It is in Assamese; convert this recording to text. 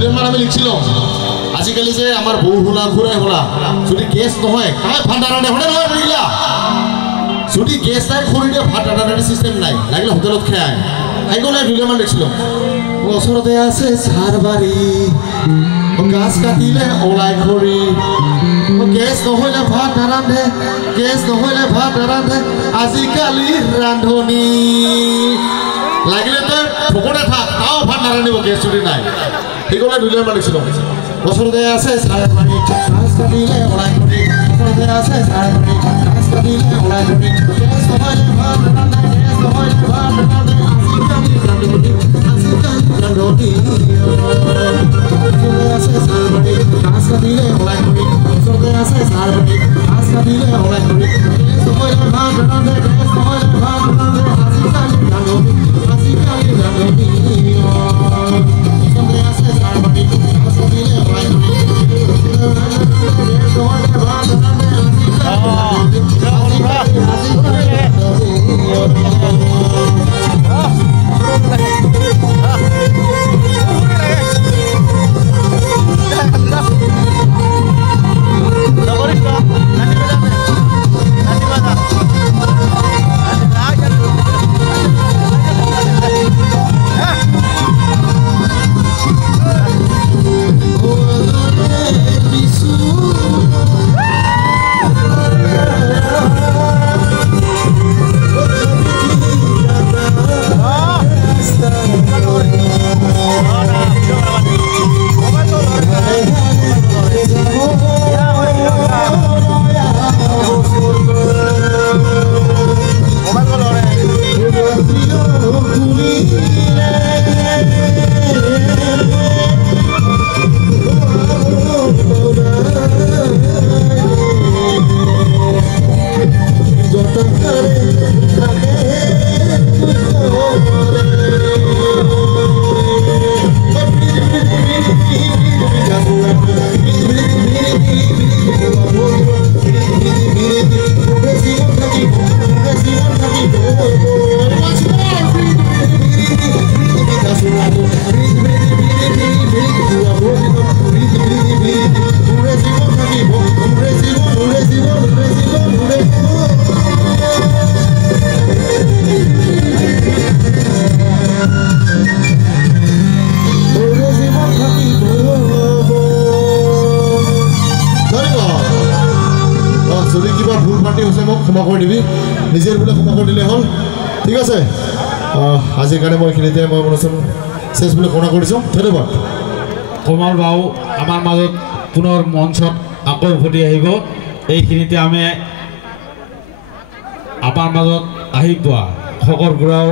দুলেমান আমি লিখছিলাম আজিকালি যে আমার বউ হলা ঘুরাই হলা যদি গ্যাস নহয় কায় ভাত রাঁধে হনে নহয় বুঝলা যদি গ্যাস নাই খৰি দিয়ে ভাত ৰান্ধাৰ সিস্টেম নাই লাগিলে হোটেলত খায় সেইকাৰণে দুলেমান লিখছিলাম ওচৰতে আছে চাৰবাৰী গাছ কাটিলে ওলাই খৰি গেছ নহ'লে ভাত নাৰান্ধে গেছ নহ'লে ভাত নাৰান্ধে আজিকালি ৰান্ধনি লাগিলে তই ভোকতে থাক তাও ভাত নাৰান্ধিব গেছ যদি নাই সেইকাৰণে দুলেমান লিখছিলাম ওচৰতে আছে চাৰবাৰী গাছ কাটিলে ওলাই খৰি ওচৰতে আছে চাৰবাৰী গাছ কাটিলে ওলাই খৰি গেছ নহ'লে ভাত নাৰান্ধে গেছ নহ'লে ভাত নাৰান্ধে আজিকালি ৰান্ধনি ৰান্ধনি আছে চাৰবাৰী গাছ কাটিলে ওলাই খৰি ওচৰতে আছে চাৰবাৰী গাছ কাটিলে ওলাই খৰি গেছ নহ'লে ভাত নাৰান্ধে গেছ নহ'লে ভাত নাৰান্ধে আজিকালি ৰান্ধনি ওচৰতে আছে চাৰবাৰী গাছ কাটিলে ওলাই খৰি গেছ নহ'লে ভাত নাৰান্ধে ক্ষমা কৰি দিবি নিজেৰ বোলে ক্ষমা কৰি দিলে হল ঠিক আছে আজিৰ কাৰণে মই এইখিনিতে মই অনুষ্ঠান শেষ বুলি ঘোষণা কৰিছোঁ ধন্যবাদ কমল বাবু আমাৰ মাজত পুনৰ মঞ্চত আকৌ উভতি আহিব এইখিনিতে আমি আমাৰ মাজত আহি পোৱা শকৰ গুড়াৰ